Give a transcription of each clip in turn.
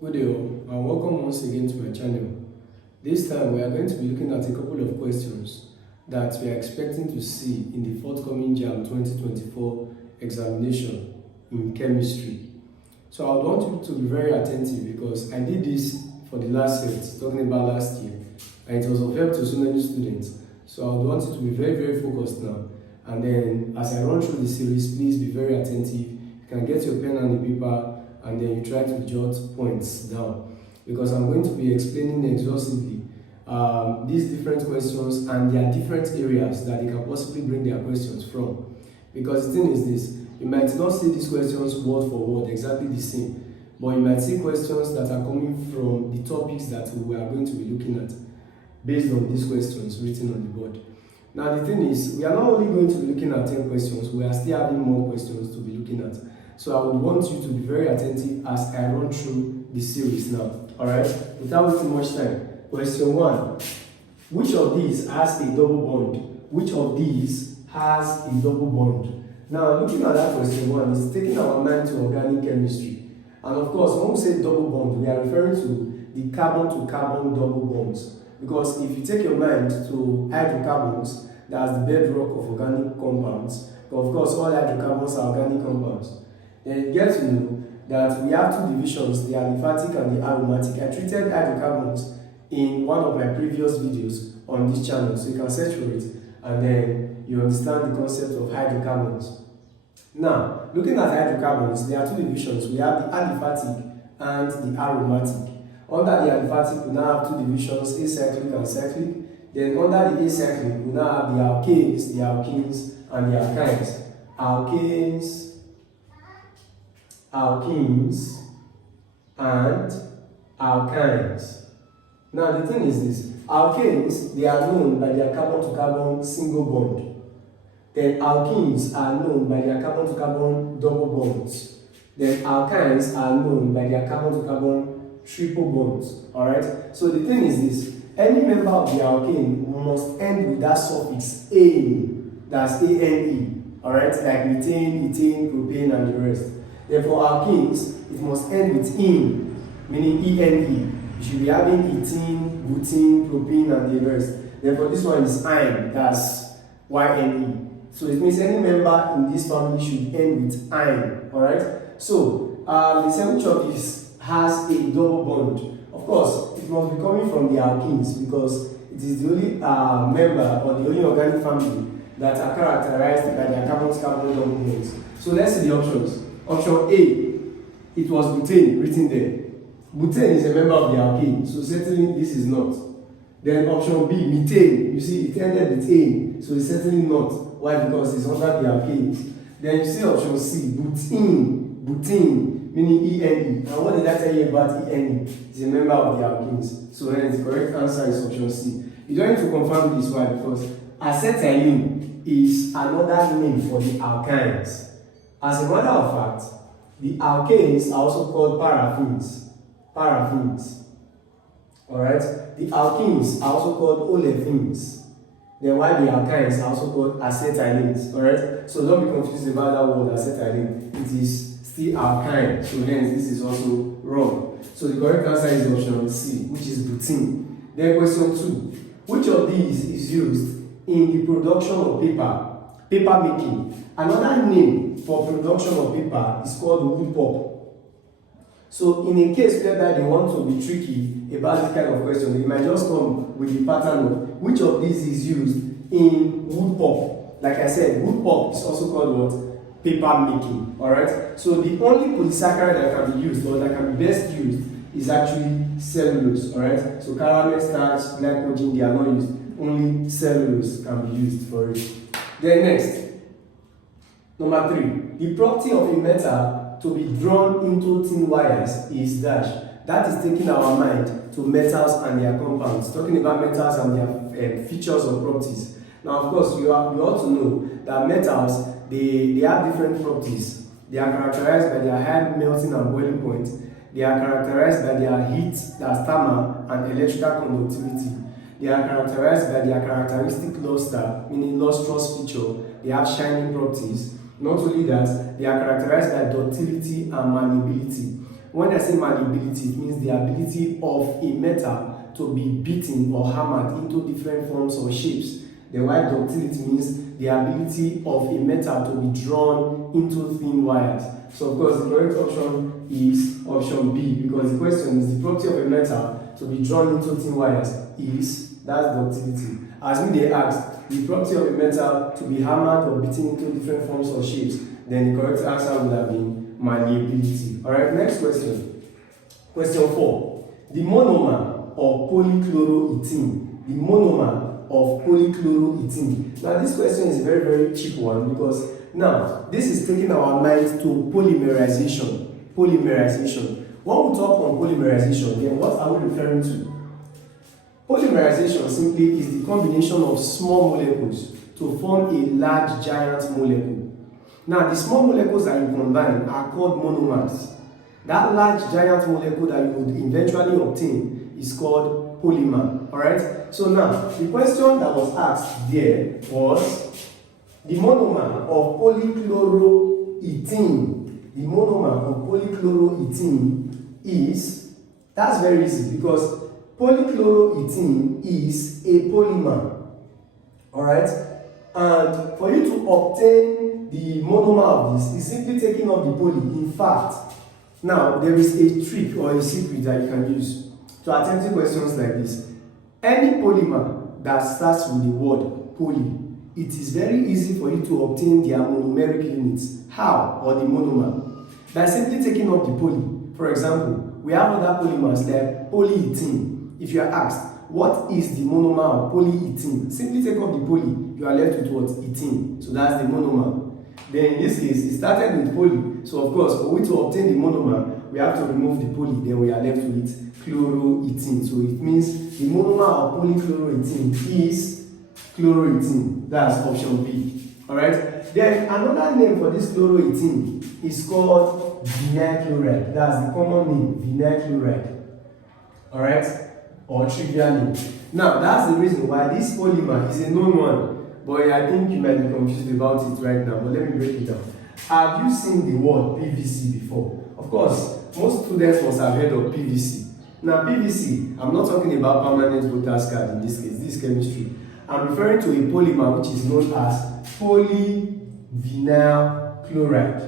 Good day all, and welcome once again to my channel. This time we are going to be looking at a couple of questions that we are expecting to see in the forthcoming Jamb 2024 examination in chemistry. So I would want you to be very attentive because I did this for the last set, talking about last year, and it was of help to so many students. So I would want you to be very focused now. And then as I run through the series, please be very attentive. You can get your pen and the paper and then you try to jot points down, because I'm going to be explaining exhaustively these different questions and their different areas that they can possibly bring their questions from. Because the thing is this, you might not see these questions word for word exactly the same, but you might see questions that are coming from the topics that we are going to be looking at based on these questions written on the board. Now the thing is, we are not only going to be looking at 10 questions, we are still having more questions to be looking at. So I would want you to be very attentive as I run through the series now. Alright? Without wasting much time. Question 1. Which of these has a double bond? Which of these has a double bond? Now, looking at that question 1, it's taking our mind to organic chemistry. And of course, when we say double bond, we are referring to the carbon-to-carbon double bonds. Because if you take your mind to hydrocarbons, that's the bedrock of organic compounds. But of course, all hydrocarbons are organic compounds. Then you get to know that we have two divisions, the aliphatic and the aromatic. I treated hydrocarbons in one of my previous videos on this channel, so you can search for it and then you understand the concept of hydrocarbons. Now, looking at hydrocarbons, there are two divisions. We have the aliphatic and the aromatic. Under the aliphatic, we now have two divisions, acyclic and cyclic. Then under the acyclic, we now have the alkanes, the alkenes, and the alkynes. Alkenes, and alkynes. Now the thing is this, alkanes, they are known by their carbon-to-carbon single bond. Then alkenes are known by their carbon-to-carbon double bonds. Then alkynes are known by their carbon-to-carbon triple bonds. Alright? So the thing is this, any member of the alkane must end with that suffix ane, that's A-N-E. Alright? Like methane, ethane, propane, and the rest. Therefore, alkenes, it must end with in, meaning E-N-E. You should be having ethene, butene, propene, and the rest. Therefore, this one is ine, that's Y-N-E. So it means any member in this family should end with ine. Alright? So, they say which of these has a double bond? Of course, it must be coming from the alkenes because it is the only member or the only organic family that are characterized by their carbon-to-carbon double bonds. So let's see the options. Option A, it was butane written there. Butane is a member of the alkane, so certainly this is not. Then option B, methane. You see, it ended with ane, so it's certainly not. Why? Because it's under the alkanes. Then you see option C, butene, meaning E-N-E. And what did I tell you about E-N-E? It's a member of the alkenes. So hence, the correct answer is option C. You don't need to confirm this. Why? Because acetylene is another name for the alkynes. As a matter of fact, the alkanes are also called paraffins. Alright? The alkenes are also called olefins. Then while the alkynes are also called acetylenes. Alright? So don't be confused about that word acetylene. It is still alkyne. So hence this is also wrong. So the correct answer is option C, which is butene. Then question 2. Which of these is used in the production of paper making? Another name for production of paper is called wood pulp. So in a case whereby they want to be tricky about this kind of question, they might just come with the pattern of which of these is used in wood pulp. Like I said, wood pulp is also called what? Paper making. Alright? So the only polysaccharide that can be used or that can be best used is actually cellulose. Alright? So caramel, starch, glycogen, they are not used. Only cellulose can be used for it. Then next, number 3, the property of a metal to be drawn into thin wires is dash. That is taking our mind to metals and their compounds, talking about metals and their features or properties. Now, of course, you ought to know that metals, they have different properties. They are characterized by their high melting and boiling point. They are characterized by their heat, their thermal, and electrical conductivity. They are characterized by their characteristic luster, meaning lustrous feature. They have shining properties. Not only that, they are characterized by ductility and malleability. When I say malleability, it means the ability of a metal to be beaten or hammered into different forms or shapes. Then while ductility means the ability of a metal to be drawn into thin wires. So of course the correct option is option B, because the question is the property of a metal to be drawn into thin wires that's ductility. As we they asked, the property of a metal to be hammered or beaten into different forms or shapes, then the correct answer would have been malleability. Alright, next question. Question 4. The monomer of polychloroethene. The monomer of polychloroethene. Now this question is a very, very cheap one, because now this is taking our mind to polymerization. Polymerization. When we talk on polymerization, then what are we referring to? Polymerization simply is the combination of small molecules to form a large giant molecule. Now, the small molecules that you combine are called monomers. That large giant molecule that you would eventually obtain is called polymer. Alright? So now, the question that was asked there was the monomer of polychloroethene. The monomer of polychloroethene is, that's very easy, because polychloroethene is a polymer. Alright? And for you to obtain the monomer of this, is simply taking off the poly. In fact, now there is a trick or a secret that you can use to attempt questions like this. Any polymer that starts with the word poly, it is very easy for you to obtain their monomeric units. How? Or the monomer. By simply taking off the poly. For example, we have other polymers like polyethene. If you are asked, what is the monomer of polyethene? Simply take off the poly, you are left with what? Ethene. So that's the monomer. Then in this case, it started with poly. So of course, for we to obtain the monomer, we have to remove the poly. Then we are left with chloroethene. So it means the monomer of polychloroethene is chloroethene. That's option B. Alright? Then another name for this chloroethene is called vinyl chloride. That's the common name, vinyl chloride. Alright? Or trivial name. Now, that's the reason why this polymer is a known one. But I think you might be confused about it right now. But let me break it down. Have you seen the word PVC before? Of course, most students must have heard of PVC. Now, PVC, I'm not talking about permanent voters card in this case. This is chemistry. I'm referring to a polymer which is known as polyvinyl chloride.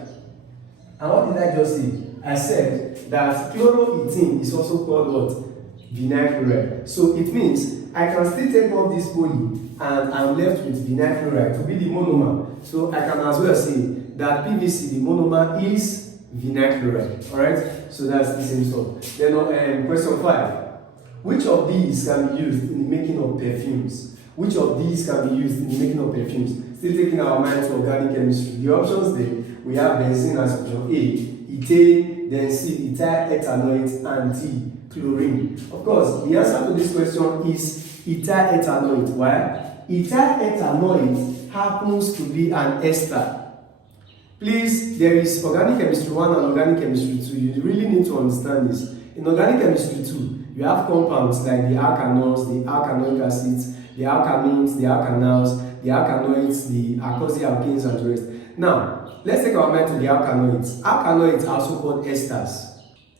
And what did I just say? I said that chloroethene is also called what? Vinyl chloride. So it means I can still take off this poly and I'm left with vinyl chloride to be the monomer. So I can as well say that PVC, the monomer, is vinyl chloride. Alright? So that's the same stuff. Then question 5. Which of these can be used in the making of perfumes? Which of these can be used in the making of perfumes? Still taking our mind to organic chemistry. The options there, we have benzene as option A, ethane, then C, ethyl ethanoate, and D, chlorine. Of course, the answer to this question is ethyl ethanoate. Why? Ethyl ethanoate happens to be an ester. Please, there is organic chemistry 1 and organic chemistry 2. You really need to understand this. In organic chemistry 2, you have compounds like the alkanols, the alkanoic acids, the alkamines, the alkanals, the alkanoids, the alkoxyalkanes, and the rest. Now, let's take our mind to the alkanoids. Alkanoids are also called esters.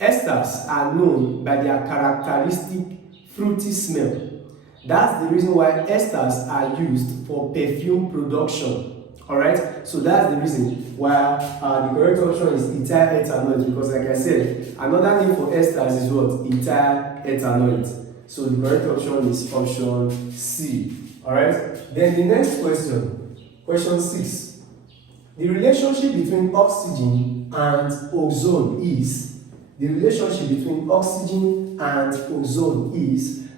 Esters are known by their characteristic fruity smell. That's the reason why esters are used for perfume production. Alright, so that's the reason why the correct option is ethyl ethanoate, because like I said, another name for esters is what? Ethyl ethanoate. So the correct option is option C. Alright, then the next question, question 6. The relationship between oxygen and ozone is,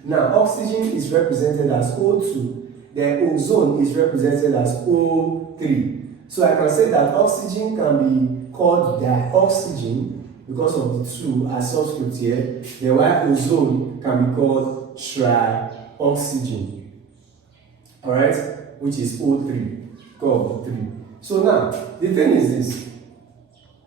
now oxygen is represented as O2, then ozone is represented as O3. So I can say that oxygen can be called dioxygen because of the 2 as subscript here, then while ozone can be called trioxygen. Alright, which is O3, called 3. So now, the thing is this.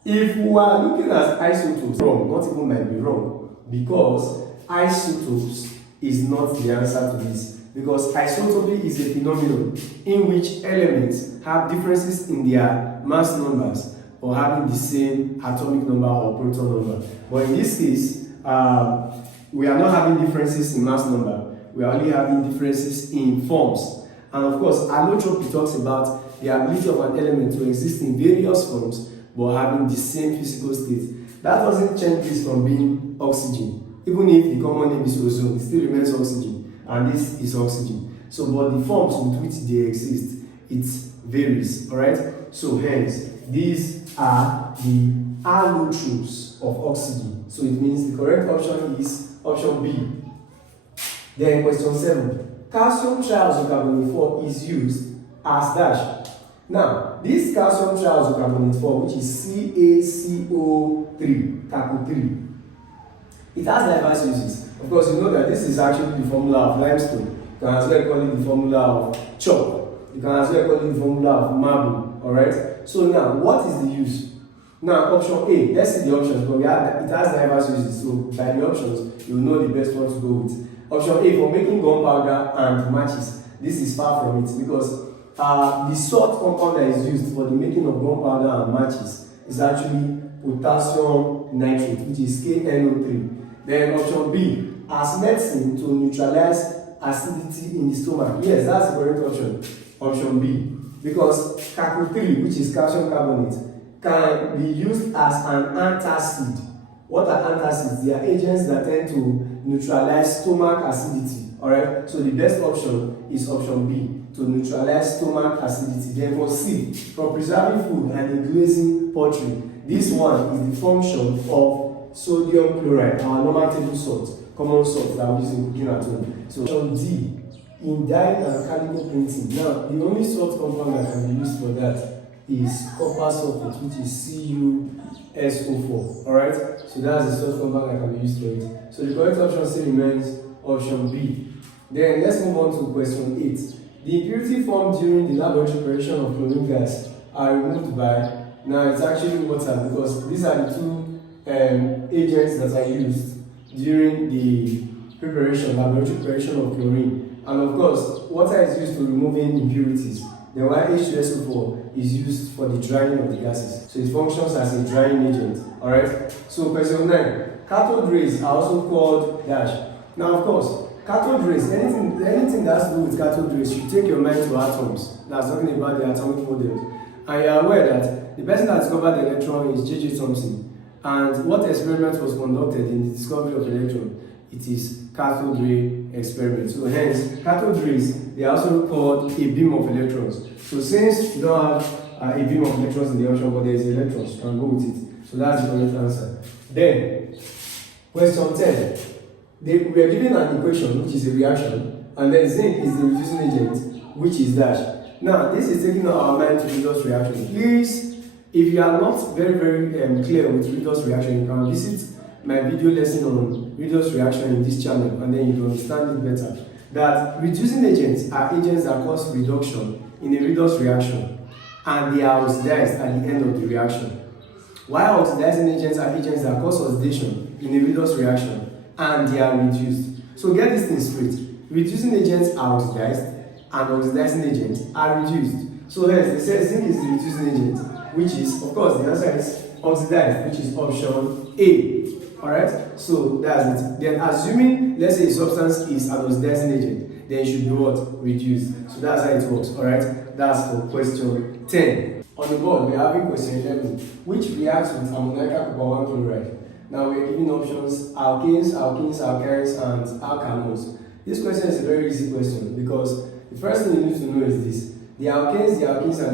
If we are looking at isotopes, wrong, not even might be wrong, because isotopes is not the answer to this. Because isotopy is a phenomenon in which elements have differences in their mass numbers, or having the same atomic number or proton number. But in this case, we are not having differences in mass number. We are only having differences in forms. And of course, allotropy talks about the ability of an element to exist in various forms but having the same physical state. That doesn't change this from being oxygen. Even if the common name is ozone, it still remains oxygen, and this is oxygen. So, but the forms with which they exist, it varies, alright? So hence, these are the allotropes of oxygen. So it means the correct option is option B. Then question 7. Calcium triisobicarbonate 4 is used as dash. Now, this calcium triisobicarbonate 4, which is CaCO3, CaCO3, it has diverse uses. Of course, you know that this is actually the formula of limestone. You can as well call it the formula of chalk. You can as well call it the formula of marble. Alright? So now, what is the use? Now, option A, let's see the options, but it has diverse uses. So by the options, you know the best one to go with. Option A, for making gunpowder and matches. This is far from it because the salt compound that is used for the making of gunpowder and matches is actually potassium nitrate, which is KNO3. Then option B, as medicine to neutralize acidity in the stomach. Yes, that's the correct option. Option B. Because CaCO3, which is calcium carbonate, can be used as an antacid. What are antacids? They are agents that tend to neutralize stomach acidity. Alright? So the best option is option B, to neutralize stomach acidity. Then for C, for preserving food and glazing pottery. This one is the function of sodium chloride, our normal table salt, common salt that we use in cooking at home. So option D, in dyeing and calico printing. Now, the only salt compound that can be used for that is copper sulfate, which is CuSO4. Alright? So that's the salt compound that can be used for it. So the correct option still remains option B. Then let's move on to question 8. The impurity formed during the laboratory preparation of chlorine gas are removed by, now it's actually water, because these are the two agents that are used during the laboratory preparation of chlorine. And of course, water is used for removing impurities. Then while H2SO4 is used for the drying of the gases. So it functions as a drying agent. Alright? So question 9. Cathode rays are also called dash. Now of course, cathode rays, anything that has to do with cathode rays should take your mind to atoms. That's talking about the atomic models. And you are aware that the person that discovered the electron is J.J. Thomson. And what experiment was conducted in the discovery of electron? It is cathode ray experiment. So hence, cathode rays, they are also called a beam of electrons. So since you don't have a beam of electrons in the option, but there is electrons, you can go with it. So that's the correct answer. Then, question 10. We are given an equation, which is a reaction, and then zinc is the reducing agent, which is dash. Now, this is taking our mind to redox reaction. Please, if you are not very clear with redox reaction, you can visit my video lesson on redox reaction in this channel, and then you will understand it better. That reducing agents are agents that cause reduction in a redox reaction, and they are oxidized at the end of the reaction. While oxidizing agents are agents that cause oxidation in a redox reaction, and they are reduced. So get this thing straight. Reducing agents are oxidized, and oxidizing agents are reduced. So hence, they say zinc is the reducing agent, which is, of course, the answer is oxidized, which is option A. Alright? So that's it. Then assuming, let's say a substance is an oxidizing agent, then it should be what? Reduced. So that's how it works. Alright? That's for question 10. On the board, we're having question 11, which reacts with ammoniacal chloride. Now we're giving options alkanes, alkynes, and alkanones. This question is a very easy question because the first thing you need to know is this. The alkanes, and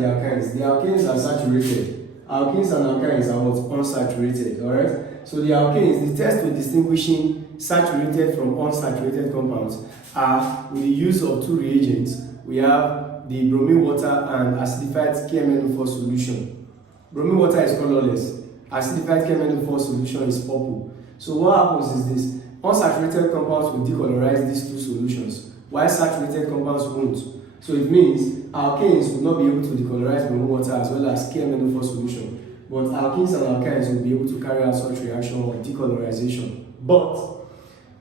the alkynes. The alkanes are saturated. Alkanes and alkynes are what? Unsaturated. Alright? So the alkanes, the test for distinguishing saturated from unsaturated compounds are with the use of two reagents. We have the bromine water and acidified KMnO4 solution. Bromine water is colorless. Acidified KMnO4 solution is purple. So what happens is this. Unsaturated compounds will decolorize these two solutions, while saturated compounds won't. So it means alkanes will not be able to decolorize bromine water as well as KMnO4 solution. But alkenes and alkynes will be able to carry out such reaction of decolorization. But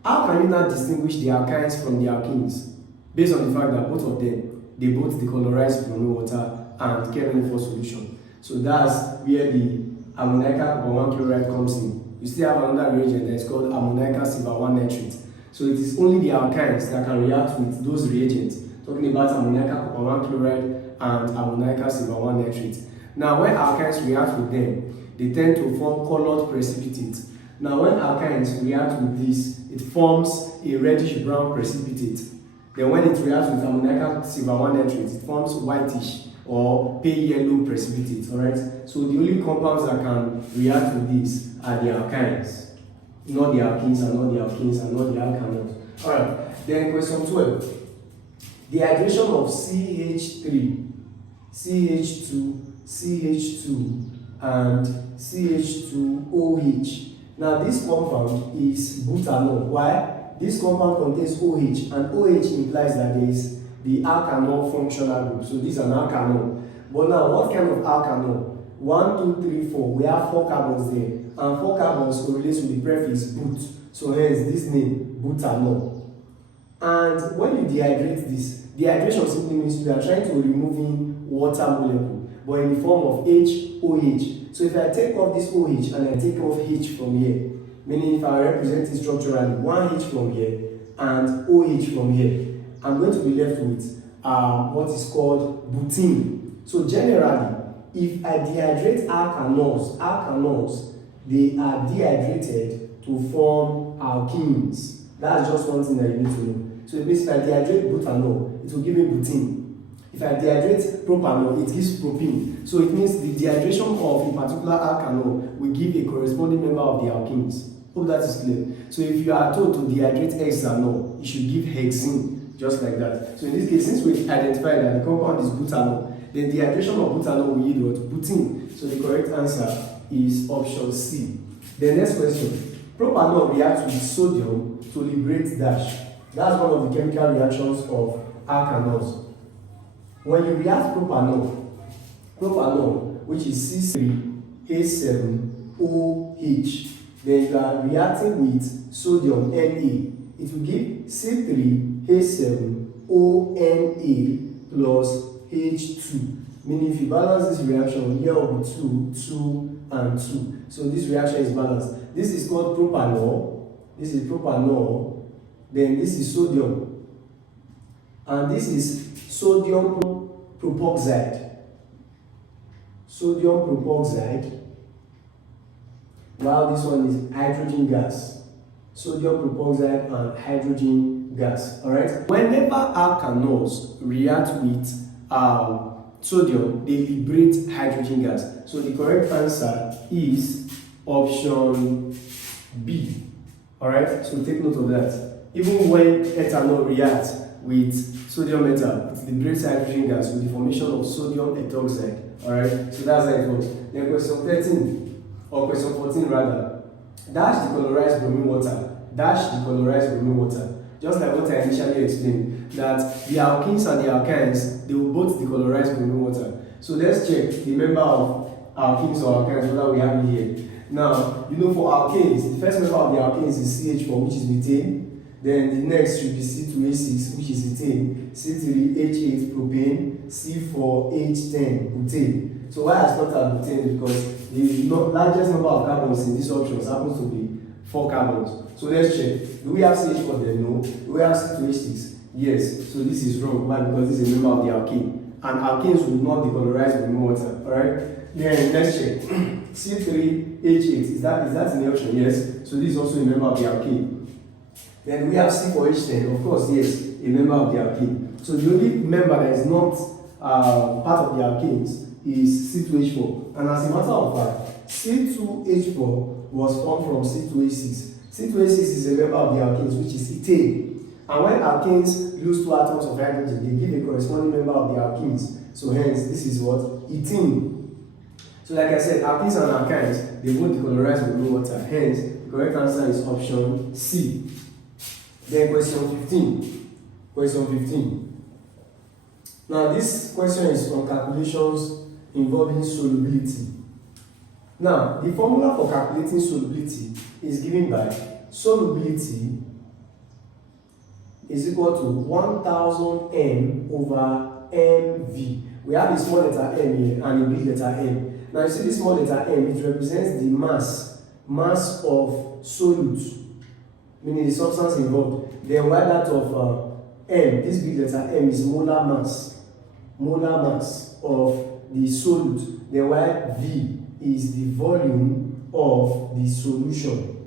how can you now distinguish the alkynes from the alkenes? Based on the fact that both of them, they both decolorize bromine water and KMnO4 solution. So that's where the ammonium chloride comes in. You still have another reagent that's called ammonium silver 1 nitrate. So it is only the alkynes that can react with those reagents. Talking about ammonium chloride and ammonium silver 1 nitrate. Now when alkynes react with them, they tend to form colored precipitate. Now when alkynes react with this, it forms a reddish brown precipitate. Then when it reacts with ammonium silver 1 nitrate, it forms whitish or pale yellow precipitate. Alright? So the only compounds that can react with this are the alkynes. Not the alkenes and not the alkenes and not the alkanols. Alright, then question 12. Dehydration of CH3, CH2, CH2, and CH2OH. Now this compound is butanol. Why? This compound contains OH, and OH implies that there is the alkanol functional group. So this is an alkanol. But now, what kind of alkanol? 1, 2, 3, 4. We have 4 carbons there, and 4 carbons correlates with the prefix but. So hence this name, butanol. And when you dehydrate this, dehydration simply means you are trying to remove water molecule, but in the form of HOH. So if I take off this OH and I take off H from here, meaning if I represent it structurally, 1 H from here and OH from here, I'm going to be left with what is called butene. So generally, if I dehydrate alkanols, they are dehydrated to form alkenes. That's just one thing that you need to know. So it means if I dehydrate butanol, it will give me butene. If I dehydrate propanol, it gives propene. So it means the dehydration of a particular alkanol will give a corresponding member of the alkenes. Hope that is clear. So if you are told to dehydrate hexanol, you should give hexene, just like that. So in this case, since we identified that the compound is butanol, then the dehydration of butanol will yield what? Butene. So the correct answer is option C. The next question. Propanol reacts with sodium to liberate dash. That's one of the chemical reactions of alkanols. When you react propanol, which is C3H7OH, then you are reacting with sodium Na. It will give C3H7ONa plus H2. Meaning if you balance this reaction, here will be 2, 2, and 2. So this reaction is balanced. This is called propanol. This is propanol. Then this is sodium. And this is sodium propoxide. Sodium propoxide. While this one is hydrogen gas. Sodium propoxide and hydrogen gas. Alright? Whenever alkanols react with sodium, they liberate hydrogen gas. So the correct answer is option B. Alright? So take note of that. Even when ethanol reacts with sodium metal, it liberates hydrogen gas with the formation of sodium hydroxide. Alright? So that's how it works. Then question 13, or question 14 rather. Dash decolorized bromine water. Dash decolorized bromine water. Just like what I initially explained, that the alkenes and the alkynes, they will both decolorize bromine water. So let's check the member of alkenes or alkynes, whether we have it here. Now, you know for alkanes, the first member of the alkanes is CH4, which is methane. Then the next should be C2H6, which is ethane, C3H8 propane, C4H10 butane. So why I stopped at butane? Because the largest number of carbons in these options happens to be 4 carbons. So let's check. Do we have CH4 there? No. Do we have C2H6? Yes. So this is wrong. Why? Because this is a member of the alkane. And alkanes will not decolorize bromine water. Alright? Then let's check. C3H8. Is that in the option? Yes. So this is also a member of the alkane. Then we have C4H10, of course, yes, a member of the alkane. So the only member that is not part of the alkanes is C2H4. And as a matter of fact, C2H4 was formed from C2H6. C2H6 is a member of the alkanes, which is ethane. And when alkanes lose 2 atoms of hydrogen, they give a corresponding member of the alkenes. So hence, this is what? Ethene. So like I said, alkenes and alkynes, they both decolorize with blue water. Hence, the correct answer is option C. Then question 15. Question 15. Now this question is on calculations involving solubility. Now, the formula for calculating solubility is given by solubility is equal to 1000 m over mv. We have a small letter m here and a big letter m. Now you see this small letter M, it represents the mass of solute, meaning the substance involved. Then while that of M, this big letter M is molar mass of the solute. Then while V is the volume of the solution,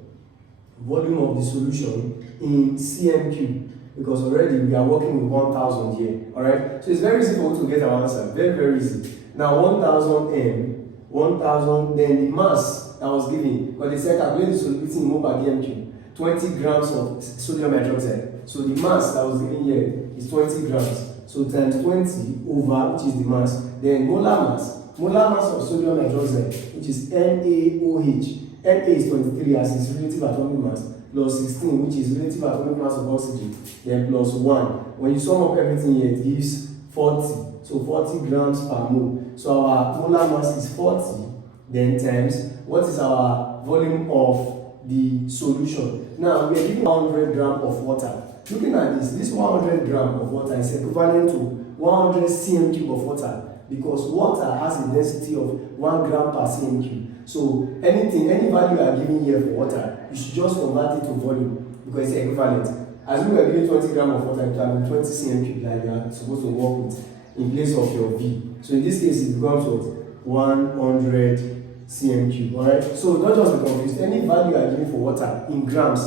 in CMQ, because already we are working with 1000 here. Alright, so it's very easy for us to get our answer. Very, very easy. Now 1000 M, 1000, then the mass that was given, because they said calculate the solubility in mole per DMQ, 20 grams of sodium hydroxide. So the mass that was given here is 20 grams. So times 20 over, which is the mass, then molar mass of sodium hydroxide, which is NaOH. Na is 23 as its relative atomic mass, plus 16, which is relative atomic mass of oxygen, then plus 1. When you sum up everything here, it gives 40. So 40 grams per mole. So our molar mass is 40, then times what is our volume of the solution. Now we are given 100 grams of water. Looking at this 100 grams of water is equivalent to 100 cm cube of water, because water has a density of 1 gram per cm cube. So any value you are giving here for water, you should just convert it to volume, because it's equivalent. As we are giving 20 grams of water, it will be 20 cm cube that you are supposed to work with in place of your V. So in this case, it becomes what? 100 cm cube. Alright? So don't just be confused. Any value you are giving for water in grams,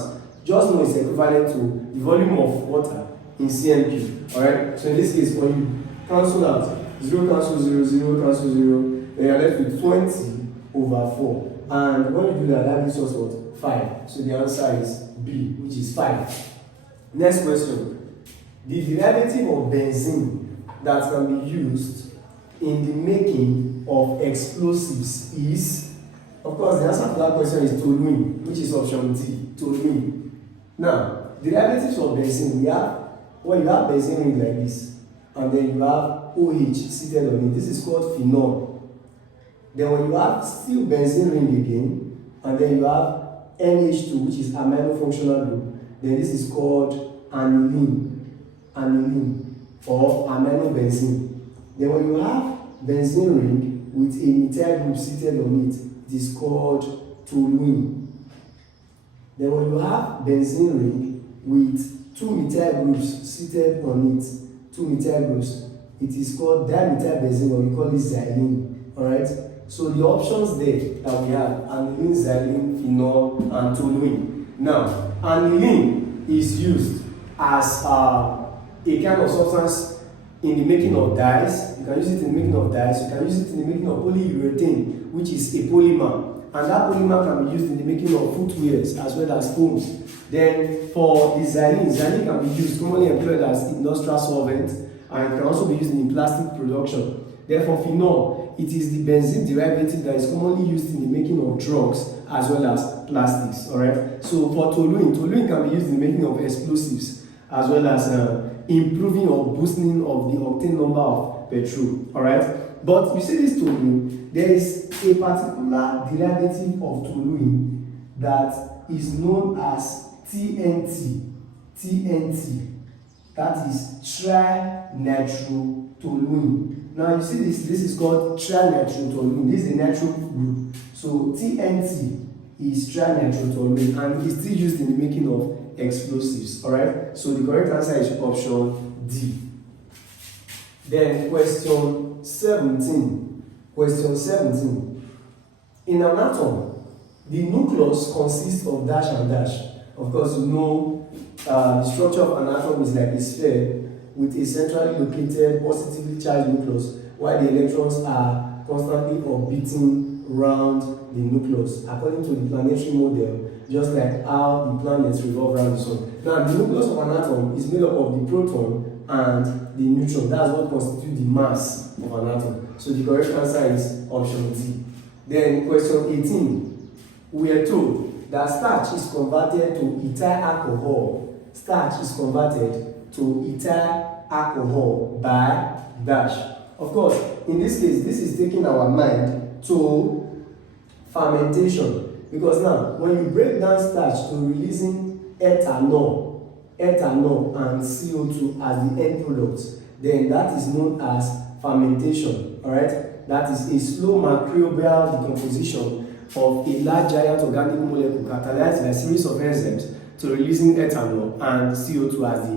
just know it's equivalent to the volume of water in cm cube. Alright? So in this case, when you cancel out, 0 cancel 0, 0 cancel 0, then you are left with 20 over 4. And when you do that, that gives us what? 5. So the answer is B, which is 5. Next question. The derivative of benzene that can be used in the making of explosives is, of course, the answer to that question is toluene, which is option D, toluene. Now, derivatives of benzene, you have benzene ring like this, and then you have OH seated on it. This is called phenol. Then when you have still benzene ring again, and then you have NH2, which is amino functional group, then this is called aniline or aminobenzene. Then when you have benzene ring with a methyl group seated on it, it is called toluene. Then when you have benzene ring with 2 methyl groups seated on it, 2 methyl groups, it is called dimethylbenzene, or we call it xylene. Alright? So the options there that we have, aniline, xylene, phenol, and toluene. Now, aniline is used as a kind of substance in the making of dyes. You can use it in the making of dyes. You can use it in the making of polyurethane, which is a polymer. And that polymer can be used in the making of footwears as well as foams. Then for the xylene can be used, commonly employed as industrial solvent, and can also be used in plastic production. Then for phenol, it is the benzene derivative that is commonly used in the making of drugs as well as plastics. Alright. So for toluene can be used in the making of explosives as well as improving or boosting of the octane number of petrol. Alright. But you see this toluene, there is a particular derivative of toluene that is known as TNT. That is trinitrotoluene. Now you see this is called trinitrotoluene. This is a nitro group. So TNT is trinitrotoluene, and it is still used in the making of explosives. Alright? So the correct answer is option D. Then question 17. In an atom, the nucleus consists of dash and dash. Of course, you know the structure of an atom is like a sphere with a centrally located positively charged nucleus, while the electrons are constantly orbiting around the nucleus, according to the planetary model, just like how the planets revolve around the sun. Now, the nucleus of an atom is made up of the proton and the neutron. That's what constitutes the mass of an atom. So the correct answer is option D. Then question 18. We are told that starch is converted to ethyl alcohol. Starch is converted to ethyl alcohol by dash. Of course, in this case, this is taking our mind to fermentation. Because now, when you break down starch to releasing ethanol and CO2 as the end product, then that is known as fermentation. Alright? that is a slow microbial decomposition of a large giant organic molecule catalyzed by a series of enzymes to releasing ethanol and CO2 as the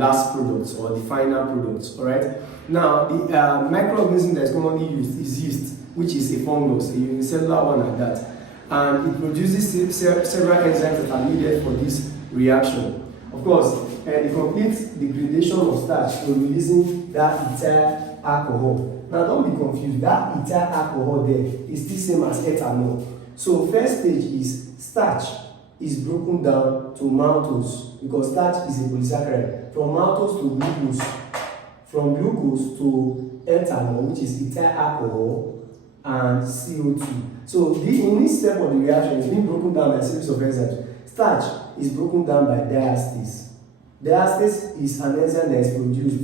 last products or the final products. All right. Now, the microorganism that is commonly used is yeast, which is a fungus, a unicellular one at that, and it produces several enzymes that are needed for this reaction. Of course, the complete degradation of starch to releasing that ethyl alcohol. Now, don't be confused. That ethyl alcohol there is still same as ethanol. So, first stage is starch is broken down to maltose, because starch is a polysaccharide. From maltose to glucose, from glucose to ethanol, which is ethyl alcohol, and CO2. So, in this step of the reaction is being broken down by a series of enzymes. Starch is broken down by diastase. Diastase is an enzyme that is produced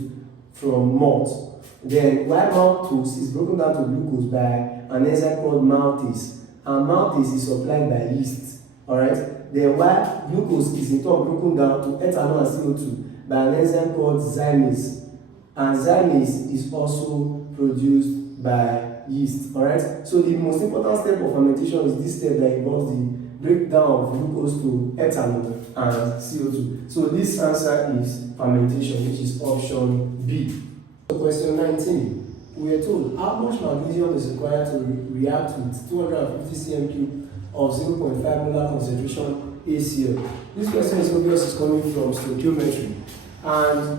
from malt. Then, while maltose is broken down to glucose by an enzyme called maltase, and maltase is supplied by yeast. Alright? Then, while glucose is in turn broken down to ethanol and CO2 by an enzyme called zymase, and zymase is also produced by yeast. Alright? So, the most important step of fermentation is this step that involves the breakdown of glucose to ethanol and CO2. So, this answer is fermentation, which is option B. So, question 19. We are told how much magnesium is required to react with 250 cm3 of 0.5 molar concentration ACl. This question is obvious, is coming from stoichiometry. And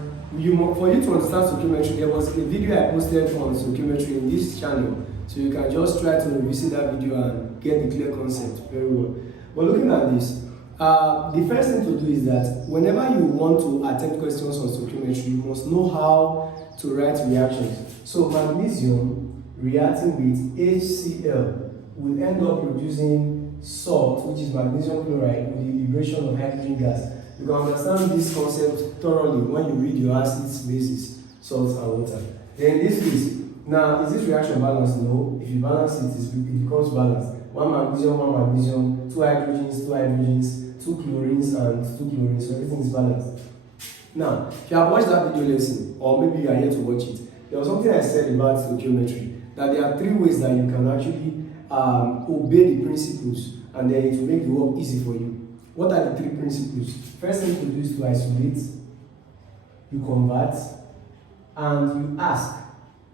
for you to understand stoichiometry, there was a video I posted on stoichiometry in this channel. So you can just try to revisit that video and get the clear concept very well. But looking at this, the first thing to do is that whenever you want to attempt questions on stoichiometry, you must know how to write reactions. So magnesium reacting with HCl will end up producing salt, which is magnesium chloride, with the liberation of hydrogen gas. You can understand this concept thoroughly when you read your acids, bases, salts, and water. Then this is, now is this reaction balanced? No. If you balance it, it becomes balanced. One magnesium, two hydrogens, two chlorines, and two chlorines. So everything is balanced. Now, if you have watched that video lesson, or maybe you are here to watch it, there was something I said about stoichiometry, that there are three ways that you can actually obey the principles, and then it will make the work easy for you. What are the three principles? First thing to do is to isolate, you convert, and you ask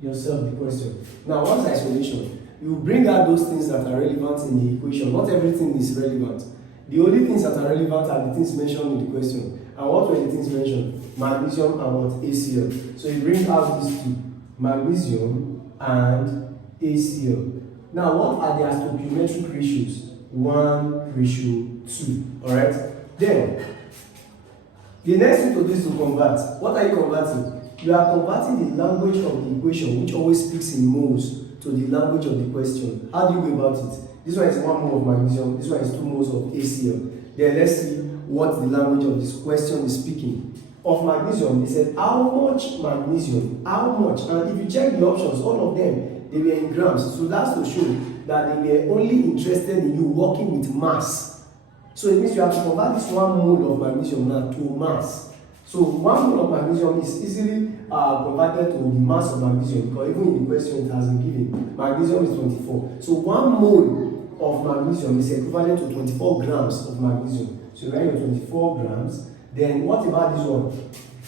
yourself the question. Now, what is isolation? You bring out those things that are relevant in the equation. Not everything is relevant. The only things that are relevant are the things mentioned in the question. And what were the things mentioned? Magnesium and what? ACl. So you bring out these two, magnesium and ACl. Now, what are their stoichiometric ratios? 1:2. Alright? Then, the next thing to do is to convert. What are you converting? You are converting the language of the equation, which always speaks in moles, to the language of the question. How do you go about it? This one is 1 mole of magnesium, this one is 2 moles of ACl. Then let's see what the language of this question is speaking. Of magnesium, they said how much magnesium, how much, and if you check the options, all of them, they were in grams. So that's to show that they were only interested in you working with mass. So it means you have to convert this 1 mole of magnesium now to mass. So 1 mole of magnesium is easily converted to the mass of magnesium, because even in the question it has been given, magnesium is 24. So 1 mole of magnesium is equivalent to 24 grams of magnesium. So you write your 24 grams. Then what about this one?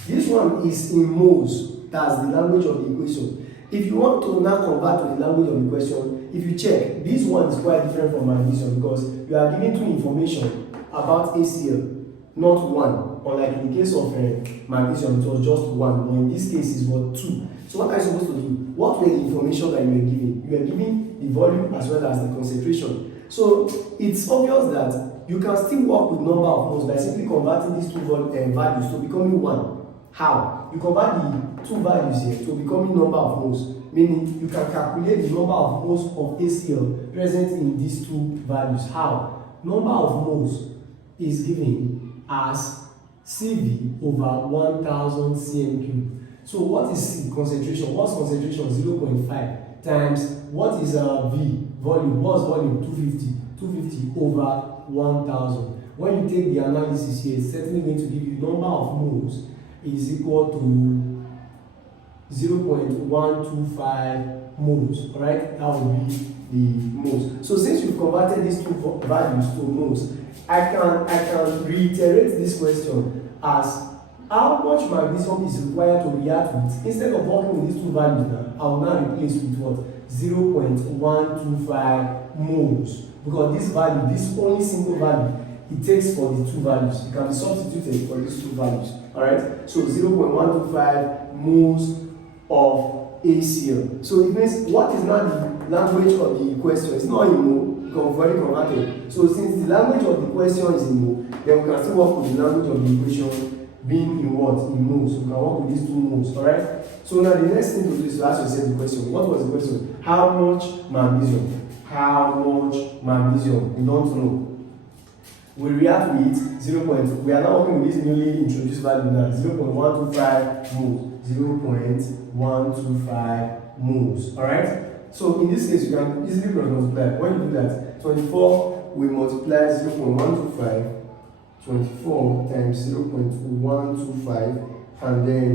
This one is in moles. That's the language of the equation. If you want to now convert to the language of the question, if you check, this one is quite different from magnesium, because you are given two information about ACl, not one. Unlike in the case of magnesium, it was just one, but in this case it's what, two. So what are you supposed to do? What were the information that you were given? You were given the volume as well as the concentration. So it's obvious that you can still work with number of moles by simply converting these two values to becoming one. How? You convert the two values here to becoming number of moles, meaning you can calculate the number of moles of ACl present in these two values. How? Number of moles is given as CV over 1000 cm3. So what is C? Concentration. What's concentration? 0.5 times what is V? Volume. What's volume? 250. 250 over 1000. When you take the analysis here, it's certainly going to give you number of moles is equal to 0.125 moles. Alright, that will be the moles. So since you've converted these two values to moles, I can reiterate this question as how much magnesium is required to react with. Instead of working with these two values now, I will now replace with what? 0.125 moles. Because this value, this only single value, it takes for the two values. It can be substituted for these two values. Alright? So 0.125 moles of ACl. So it means what is now the language of the question? It's not in mole, because we've already converted. So since the language of the question is in mole, then we can still work with the language of the equation being in what? In moles. So we can work with these two moles. Alright? So now the next thing to do is to ask yourself the question. What was the question? How much magnesium? How much magnesium? We don't know. We react with 0. We are now working with this newly introduced value now, 0.125 moles. 0.125 moles. Alright? So in this case, you can easily cross multiply. When you do that, 24 we multiply 0.125, 24 times 0.125, and then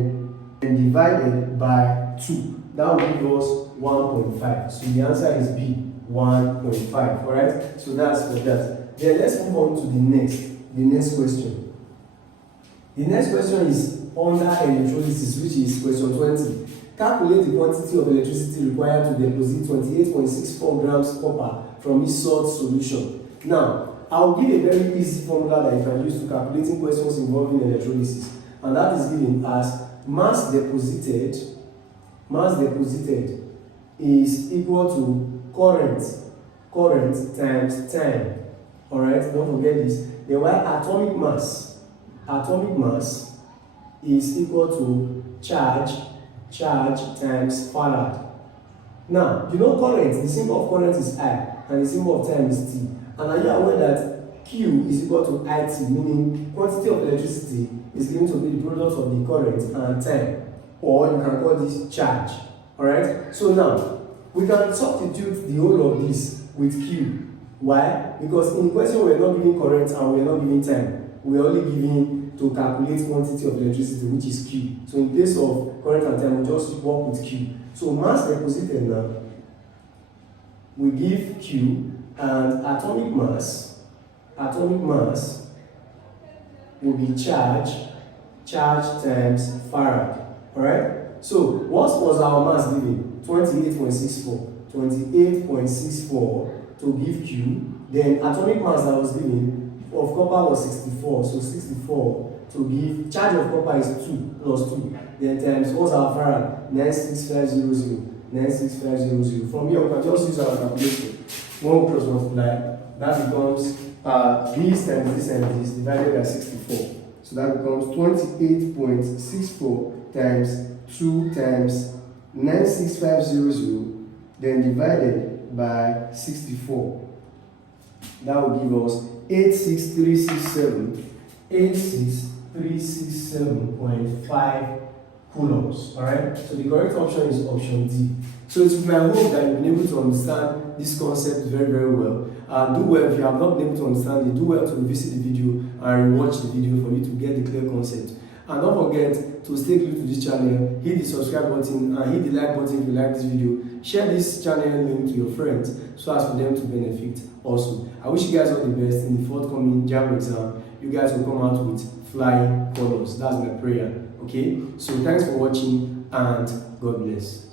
divided by 2. That will give us 1.5. So the answer is B, 1.5. Alright? So that's for that. Then let's move on to the next question. The next question is under electrolysis, which is question 20. Calculate the quantity of electricity required to deposit 28.64 grams copper from each salt solution. Now, I'll give a very easy formula that you can use to calculating questions involving electrolysis, and that is given as mass deposited is equal to current times time. Alright, don't forget this. Then while atomic mass is equal to charge times farad. Now, you know current, the symbol of current is I, and the symbol of time is T. And are you aware that Q is equal to IT, meaning quantity of electricity is going to be the product of the current and time, or you can call this charge. Alright? So now, we can substitute the whole of this with Q. Why? Because in question we're not giving current and we're not giving time. We're only giving to calculate quantity of electricity, which is Q. So in place of current and time, we just work with Q. So mass deposited now, we give Q, and atomic mass will be charge times farad. Alright? So what was our mass given? 28.64 to give Q. Then atomic mass that was given of copper was 64, so 64 to give charge of copper is 2 plus 2. Then times what's our farad? 96500. From here we can just use our calculator. 1 plus multiply, that becomes this times this divided by 64. So that becomes 28.64 times 2 times 96500, then divided by 64. That will give us 86367.5 coulombs. Alright? So the correct option is option D. So it's my hope that you've been able to understand this concept very, very well. Do well if you have not been able to understand it. Do well to revisit the video and rewatch the video for you to get the clear concept. And don't forget to stay glued to this channel, hit the subscribe button and hit the like button if you like this video. Share this channel link to your friends so as for them to benefit also. I wish you guys all the best in the forthcoming Jamb exam. You guys will come out with flying colors. That's my prayer. Okay? So thanks for watching and God bless.